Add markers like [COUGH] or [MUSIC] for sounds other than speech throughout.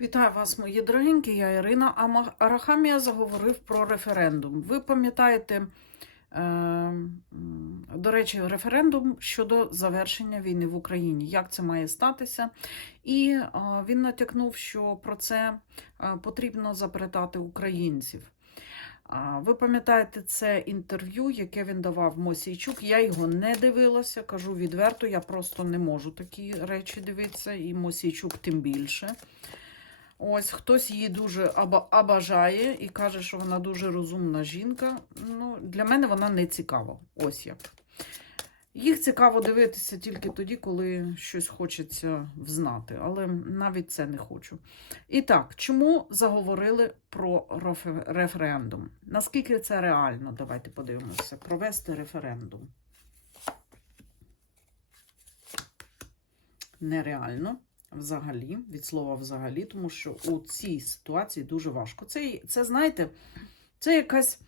Вітаю вас, мої дорогенькі, я Ірина. Арахамія заговорив про референдум. Ви пам'ятаєте, е, до речі, референдум щодо завершення війни в Україні. Як це має статися? І е, він натякнув, що про це е, потрібно запитати українців. Ви пам'ятаєте це інтерв'ю, яке він давав Мосійчук. Я його не дивилася, кажу відверто, я просто не можу такі речі дивитися, і Мосійчук тим більше. Ось хтось її дуже обажає і каже, що вона дуже розумна жінка. Ну, для мене вона не цікава. Ось як. Їх цікаво дивитися тільки тоді, коли щось хочеться взнати, але навіть це не хочу. І так, чому заговорили про референдум? Наскільки це реально? Давайте подивимося. Провести референдум. Нереально взагалі, від слова взагалі, тому що у цій ситуації дуже важко. Це, це знаєте, це якась.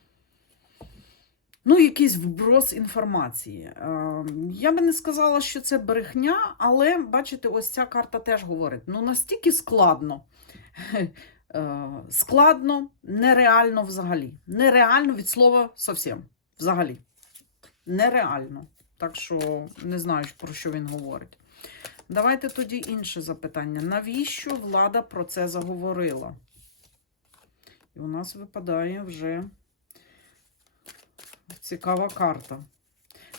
Ну, якийсь вброс інформації. Е, Я би не сказала, що це брехня, але бачите, ось ця карта теж говорить: ну настільки складно. [LAUGHS] Е, Складно, нереально взагалі. Нереально від слова зовсім. Взагалі. Нереально. Так що не знаю, про що він говорить. Давайте тоді інше запитання. Навіщо влада про це заговорила? І у нас випадає вже цікава карта.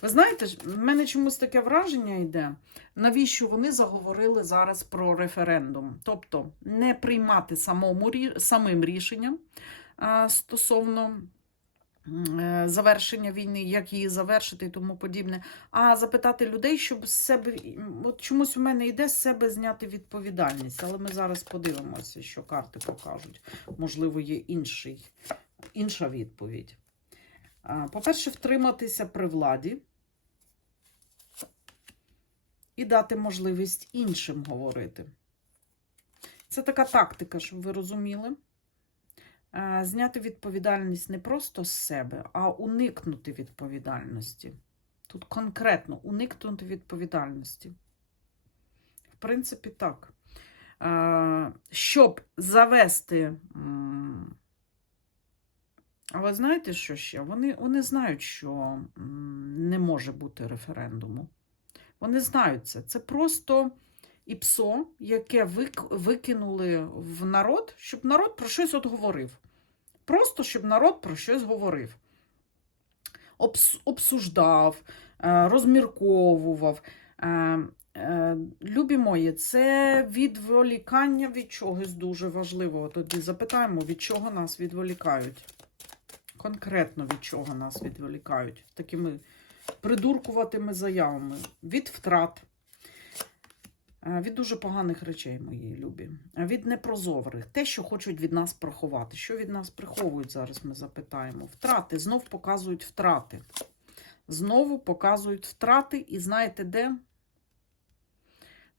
Ви знаєте, в мене чомусь таке враження йде, навіщо вони заговорили зараз про референдум. Тобто не приймати самому, самим рішенням стосовно завершення війни, як її завершити і тому подібне, а запитати людей, щоб з себе, от чомусь у мене йде з себе зняти відповідальність. Але ми зараз подивимося, що карти покажуть. Можливо, є інший, інша відповідь. По-перше, втриматися при владі і дати можливість іншим говорити. Це така тактика, щоб ви розуміли. Е, Зняти відповідальність не просто з себе, а уникнути відповідальності. Тут конкретно уникнути відповідальності. В принципі, так. Е, Щоб завести. А ви знаєте, що ще? Вони, вони знають, що не може бути референдуму. Вони знають це. Це просто ІПСО, яке викинули в народ, щоб народ про щось от говорив. Просто щоб народ про щось говорив. Обс- обсуждав, е, розмірковував. Е, е, Любі мої, це відволікання від чогось дуже важливого. Тоді запитаємо, від чого нас відволікають. Конкретно від чого нас відволікають. Такими придуркуватими заявами. Від втрат. Е, Від дуже поганих речей, мої любі. Е, Від непрозорих. Те, що хочуть від нас приховати. Що від нас приховують, зараз ми запитаємо. Втрати. Знов показують втрати. Знову показують втрати. І знаєте де?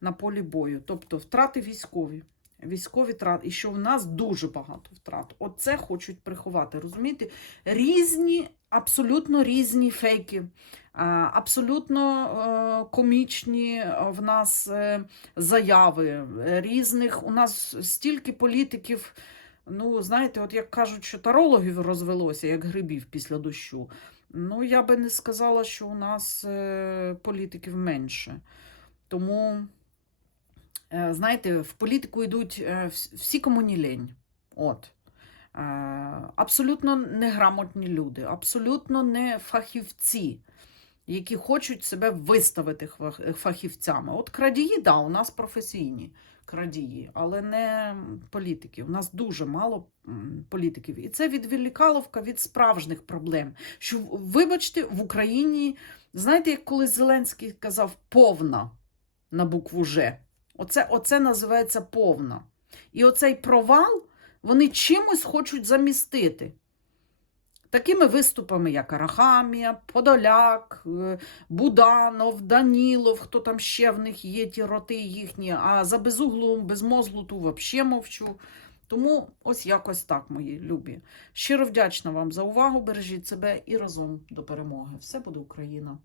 На полі бою. Тобто втрати військові. Військові втрати. І що в нас дуже багато втрат. Оце хочуть приховати. Розумієте? Різні, абсолютно різні фейки. Абсолютно е, комічні е, в нас е, заяви е, різних. У нас стільки політиків. Ну, знаєте, от як кажуть, що тарологів розвелося, як грибів після дощу. Ну, я би не сказала, що у нас е, політиків менше. Тому, е, знаєте, в політику йдуть е, всі, кому не лень. От. Е, абсолютно неграмотні люди, абсолютно не фахівці які хочуть себе виставити фахівцями. От крадії, да, у нас професійні крадії, але не політики. У нас дуже мало політиків. І це відволікаловка від справжніх проблем. Що, вибачте, в Україні, знаєте, як колись Зеленський казав, повна на букву Ж. Оце, оце називається повна. І оцей провал вони чимось хочуть замістити. Такими виступами, як Арахамія, Подоляк, е, Буданов, Данілов, хто там ще в них є, ті роти їхні, а за безуглу, безмозглу ту взагалі мовчу. Тому ось якось так, мої любі. Щиро вдячна вам за увагу. Бережіть себе і разом до перемоги. Все буде Україна!